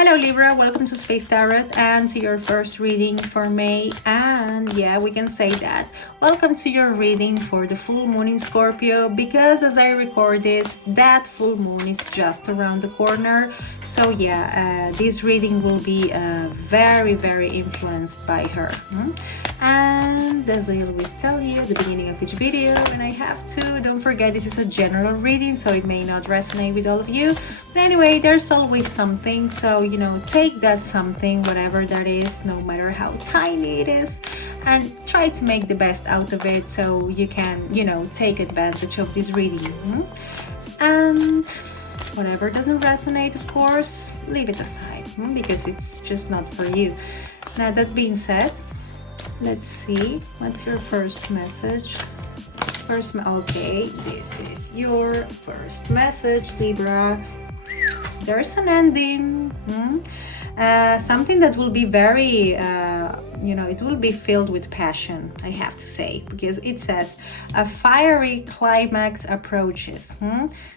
Hello Libra, welcome to Space Tarot and to your first reading for May. And yeah, we can say that. Welcome to your reading for the full moon in Scorpio, because as I record this, that full moon is just around the corner. So yeah, this reading will be very influenced by her. And as I always tell you at the beginning of each video, and I have to, don't forget this is a general reading, so it may not resonate with all of you. But anyway, there's always something, so you know, take that something, whatever that is, no matter how tiny it is, and try to make the best out of it so you can, you know, take advantage of this reading. And whatever doesn't resonate, of course, leave it aside, because it's just not for you. Now, that being said, let's see, what's your first message? Okay, this is your first message, Libra. There's an ending. Something that will be very, you know, it will be filled with passion, I have to say, because it says a fiery climax approaches.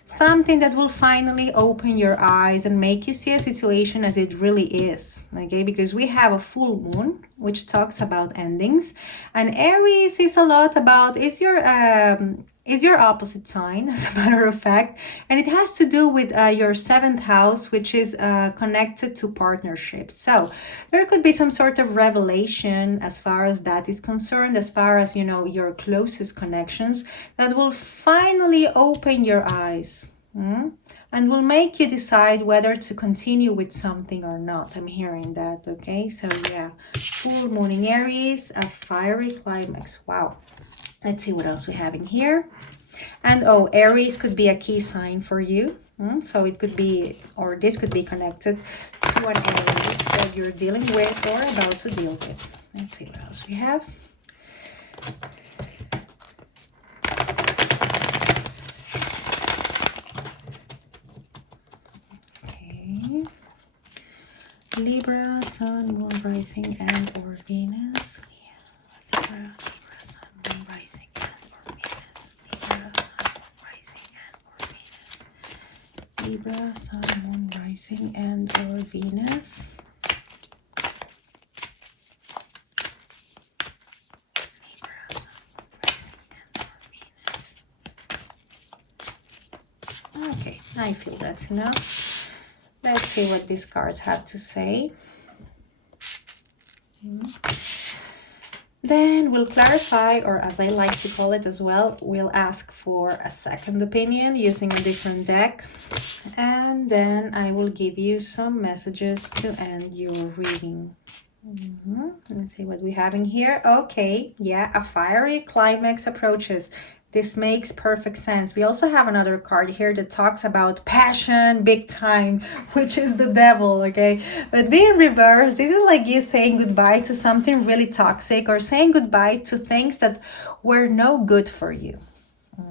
Something that will finally open your eyes and make you see a situation as it really is. Okay, because we have a full moon, which talks about endings, and Aries is a lot about is your opposite sign, as a matter of fact, and it has to do with your 7th house, which is connected to partnerships. So there could be some sort of revelation as far as that is concerned, as far as, you know, your closest connections, that will finally open your eyes and will make you decide whether to continue with something or not. I'm hearing that. Okay, so yeah, full moon in Aries, a fiery climax. Wow. Let's see what else we have in here. And oh, Aries could be a key sign for you. So it could be, or this could be connected to an Aries that you're dealing with or about to deal with. Let's see what else we have. Okay. Libra, Sun, Moon, Rising, and or Venus. Yeah. Libra, Sun, Moon, Rising, Libra, Sun, Moon, Rising, and or Venus. Libra, Sun, Moon, Rising, and or Venus. Okay, I feel that's enough. Let's see what these cards have to say. Then we'll clarify, or as I like to call it as well, we'll ask for a second opinion using a different deck. And then I will give you some messages to end your reading. Let's see what we have in here. Okay, yeah, a fiery climax approaches. This makes perfect sense. We also have another card here that talks about passion, big time, which is the devil, okay? But being reversed, this is like you saying goodbye to something really toxic, or saying goodbye to things that were no good for you.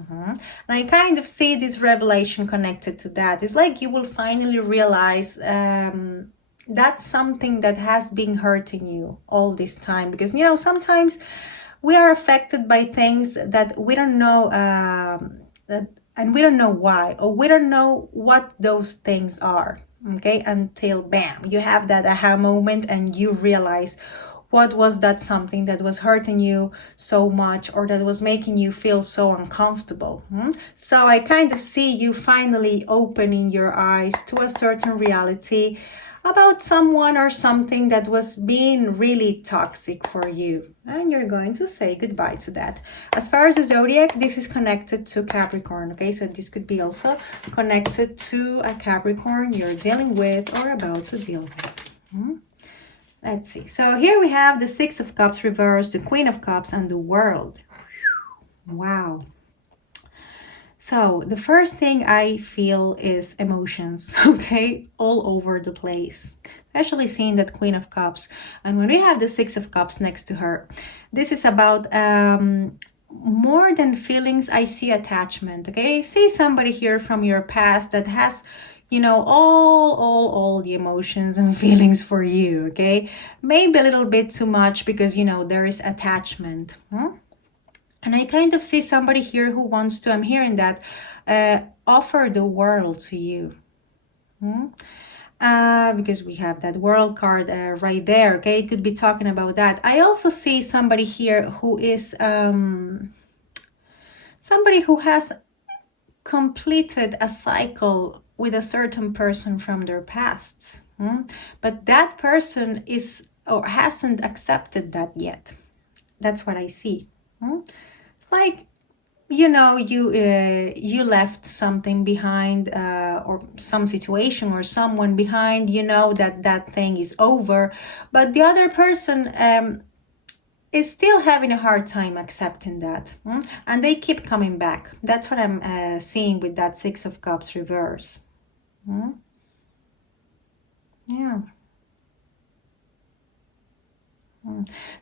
And I kind of see this revelation connected to that. It's like you will finally realize that's something that has been hurting you all this time. Because, you know, sometimes we are affected by things that we don't know, and we don't know why, or we don't know what those things are, okay, until bam, you have that aha moment and you realize what was that something that was hurting you so much, or that was making you feel so uncomfortable. So I kind of see you finally opening your eyes to a certain reality about someone or something that was being really toxic for you, and you're going to say goodbye to that. As far as the zodiac, this is connected to Capricorn, okay? So this could be also connected to a Capricorn you're dealing with or about to deal with. Let's see. So here we have the 6 of Cups reversed, the Queen of Cups, and the World. Wow. So the first thing I feel is emotions, okay, all over the place, especially seeing that Queen of Cups. And when we have the 6 of Cups next to her, this is about more than feelings. I see attachment, okay? I see somebody here from your past that has, you know, all the emotions and feelings for you, okay? Maybe a little bit too much, because, you know, there is attachment. And I kind of see somebody here who wants to, I'm hearing that, offer the world to you. because we have that world card right there. Okay, it could be talking about that. I also see somebody here who is somebody who has completed a cycle with a certain person from their past, but that person is or hasn't accepted that yet. That's what I see. It's like, you know, you left something behind, or some situation or someone behind. You know that that thing is over, but the other person is still having a hard time accepting that, and they keep coming back. That's what I'm seeing with that Six of Cups reverse. Yeah.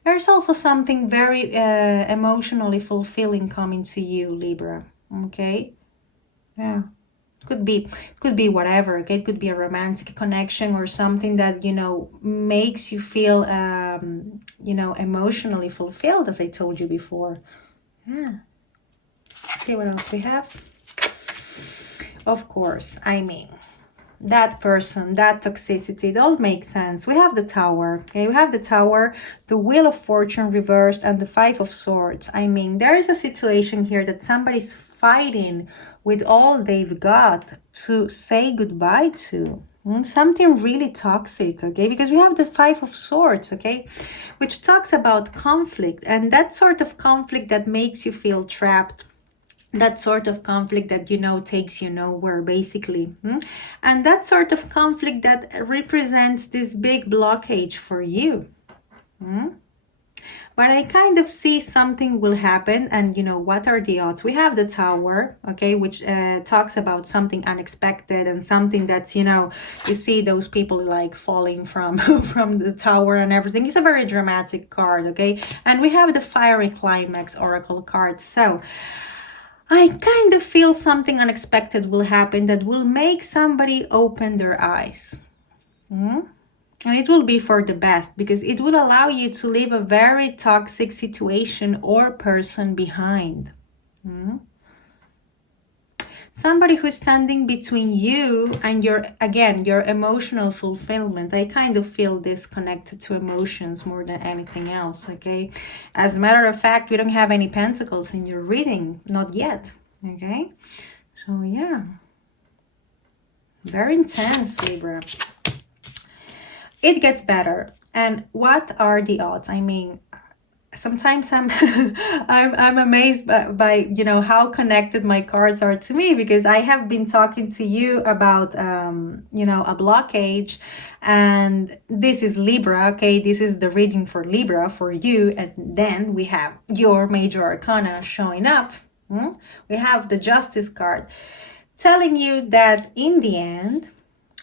There's also something very emotionally fulfilling coming to you, Libra. Okay. Yeah. Could be whatever. Okay, it could be a romantic connection or something that, you know, makes you feel you know, emotionally fulfilled, as I told you before. Yeah. Okay, what else we have? Of course, I mean, that person, that toxicity, it all makes sense. We have the Tower. Okay, we have the Tower, the Wheel of Fortune reversed, and the Five of Swords. I mean, there is a situation here that somebody's fighting with all they've got to say goodbye to. Something really toxic, okay? Because we have the Five of Swords, okay? Which talks about conflict, and that sort of conflict that makes you feel trapped, that sort of conflict that, you know, takes you nowhere, basically. And that sort of conflict that represents this big blockage for you. But I kind of see something will happen, and, you know, what are the odds? We have the Tower, okay, which talks about something unexpected and something that's, you know, you see those people like falling from from the tower and everything. It's a very dramatic card, okay? And we have the Fiery Climax Oracle card. So I kind of feel something unexpected will happen that will make somebody open their eyes. And it will be for the best, because it will allow you to leave a very toxic situation or person behind. Somebody who's standing between you and your, again, your emotional fulfillment. I kind of feel this connected to emotions more than anything else, okay? As a matter of fact, we don't have any pentacles in your reading, not yet, okay? So yeah, very intense, Libra. It gets better. And what are the odds? I mean, sometimes I'm I'm amazed by you know, how connected my cards are to me, because I have been talking to you about you know, a blockage, and this is Libra, okay? This is the reading for Libra for you, and then we have your major arcana showing up. We have the Justice card telling you that in the end,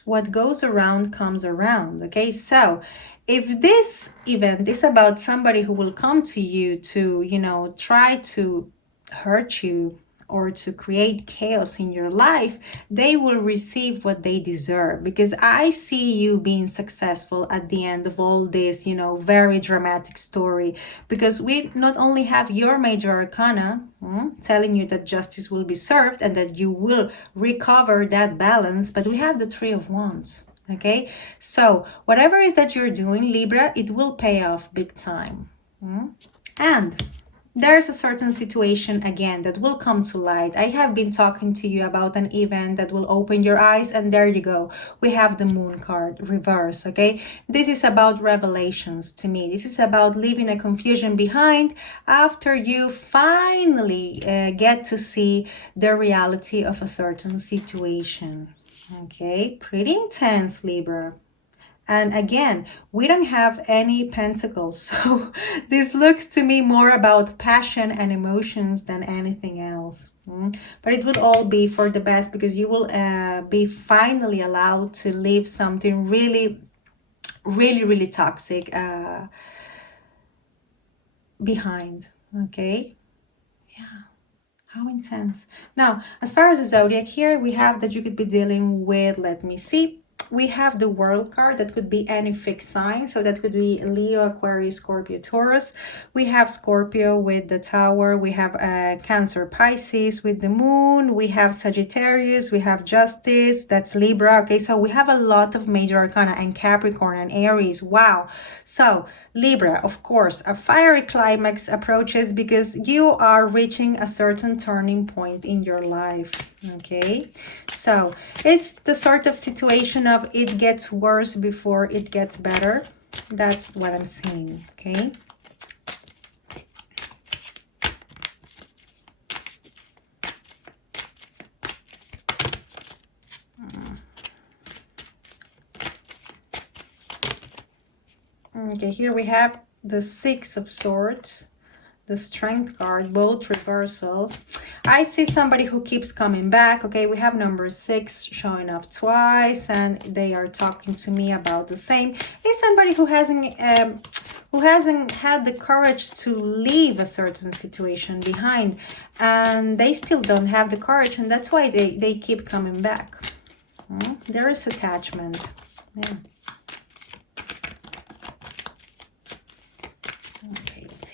what goes around comes around, okay? So if this event is about somebody who will come to you to, you know, try to hurt you or to create chaos in your life, they will receive what they deserve, because I see you being successful at the end of all this, you know, very dramatic story, because we not only have your major arcana telling you that justice will be served and that you will recover that balance, but we have the Three of Wands. Okay, so whatever it is that you're doing, Libra, it will pay off big time. And there's a certain situation, again, that will come to light. I have been talking to you about an event that will open your eyes, and there you go. We have the Moon card reverse, okay? This is about revelations to me. This is about leaving a confusion behind after you finally get to see the reality of a certain situation. Okay, pretty intense, Libra. And again, we don't have any pentacles, so this looks to me more about passion and emotions than anything else. But it would all be for the best, because you will be finally allowed to leave something really, really, really toxic behind. Okay, yeah. How intense. Now, as far as the zodiac here, we have that you could be dealing with, let me see, we have the World card. That could be any fixed sign. So that could be Leo, Aquarius, Scorpio, Taurus. We have Scorpio with the Tower. We have Cancer, Pisces with the Moon. We have Sagittarius. We have Justice. That's Libra. Okay, so we have a lot of major arcana, and Capricorn and Aries. Wow. So Libra, of course, a fiery climax approaches because you are reaching a certain turning point in your life. Okay, so it's the sort of situation of it gets worse before it gets better. That's what I'm seeing. Okay. Okay, here we have the Six of Swords, the Strength card, both reversals. I see somebody who keeps coming back. Okay, we have number 6 showing up twice, and they are talking to me about the same. It's somebody who hasn't had the courage to leave a certain situation behind, and they still don't have the courage, and that's why they keep coming back. There is attachment. Yeah.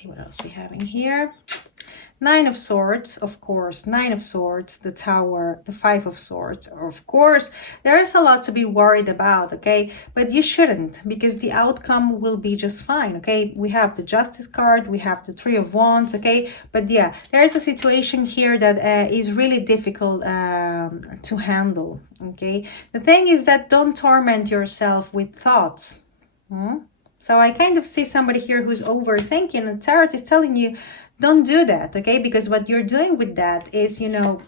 What else we have in here? Nine of Swords, of course. Nine of Swords, the Tower, the Five of Swords. Of course, there is a lot to be worried about, okay? But you shouldn't, because the outcome will be just fine, okay? We have the Justice card, we have the Three of Wands, okay? But yeah, there is a situation here that is really difficult to handle, okay? The thing is that don't torment yourself with thoughts. So I kind of see somebody here who's overthinking, and Tarot is telling you, don't do that, okay? Because what you're doing with that is, you know,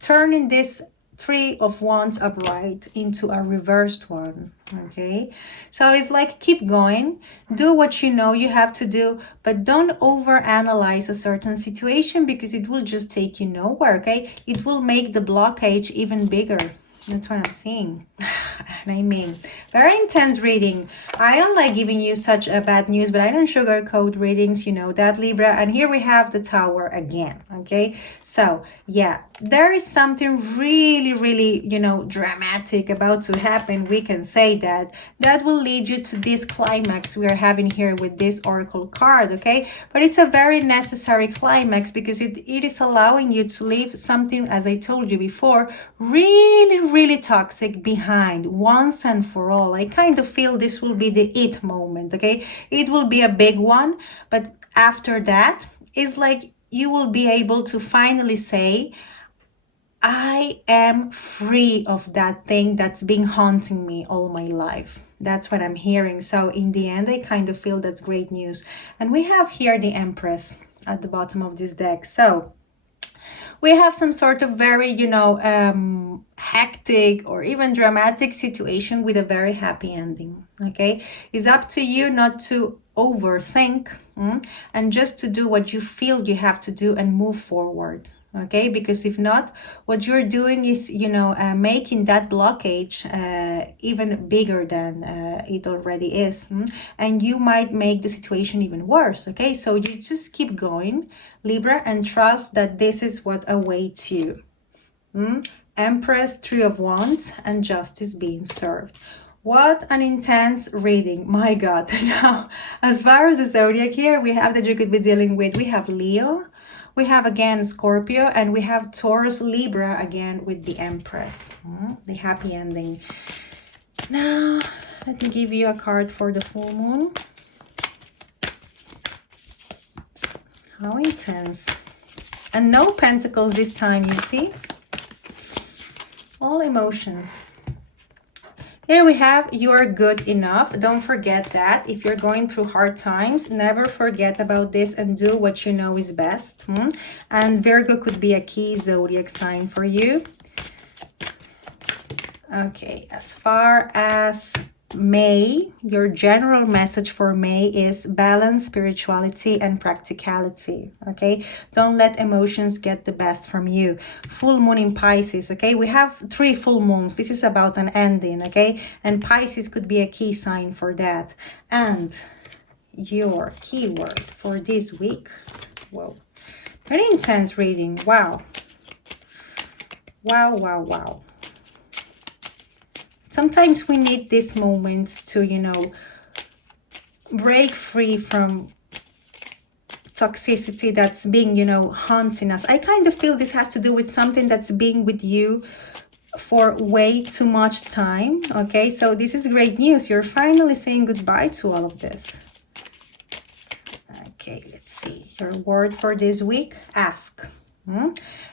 turning this Three of Wands upright into a reversed one, okay? So it's like, keep going, do what you know you have to do, but don't overanalyze a certain situation, because it will just take you nowhere, okay? It will make the blockage even bigger. That's what I'm seeing. And I mean, very intense reading. I don't like giving you such a bad news, but I don't sugarcoat readings, you know that, Libra. And here we have the Tower again, okay? So, yeah, there is something really, really, you know, dramatic about to happen. We can say that. That will lead you to this climax we are having here with this Oracle card, okay? But it's a very necessary climax, because it is allowing you to leave something, as I told you before, really toxic behind once and for all. I kind of feel this will be the it moment, okay? It will be a big one, but after that, it's like you will be able to finally say, I am free of that thing that's been haunting me all my life. That's what I'm hearing. So in the end, I kind of feel that's great news. And we have here the Empress at the bottom of this deck. So we have some sort of very, you know, hectic or even dramatic situation with a very happy ending, okay? It's up to you not to overthink and just to do what you feel you have to do and move forward, okay? Because if not, what you're doing is, you know, making that blockage even bigger than it already is, and you might make the situation even worse, okay? So you just keep going, Libra, and trust that this is what awaits you. Empress, Three of Wands, and Justice being served. What an intense reading, my God. Now, as far as the zodiac here, we have that you could be dealing with, we have Leo, we have again Scorpio, and we have Taurus, Libra again with the Empress, the happy ending. Now, let me give you a card for the full moon. How intense. And no pentacles this time, you see? All emotions. Here we have, you're good enough. Don't forget that. If you're going through hard times, never forget about this and do what you know is best. And Virgo could be a key zodiac sign for you. Okay, as far as May, your general message for May is balance, spirituality, and practicality, okay? Don't let emotions get the best from you. Full moon in Pisces, okay? We have 3 full moons. This is about an ending, okay? And Pisces could be a key sign for that. And your keyword for this week, whoa, very intense reading. Wow. Wow. Sometimes we need these moments to, you know, break free from toxicity that's being, you know, haunting us. I kind of feel this has to do with something that's being with you for way too much time. Okay, so this is great news. You're finally saying goodbye to all of this. Okay, let's see. Your word for this week, ask.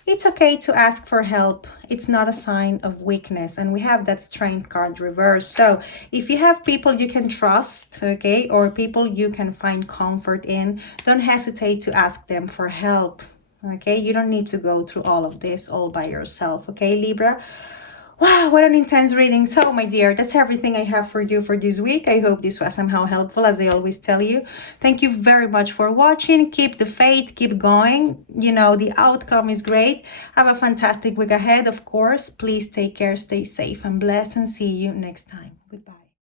It's okay to ask for help. It's not a sign of weakness. And we have that strength card reversed. So if you have people you can trust, okay, or people you can find comfort in, don't hesitate to ask them for help. Okay, you don't need to go through all of this all by yourself. Okay, Libra. Wow, what an intense reading. So, my dear, that's everything I have for you for this week. I hope this was somehow helpful, as I always tell you. Thank you very much for watching. Keep the faith, keep going. You know, the outcome is great. Have a fantastic week ahead, of course. Please take care, stay safe and blessed, and see you next time. Goodbye.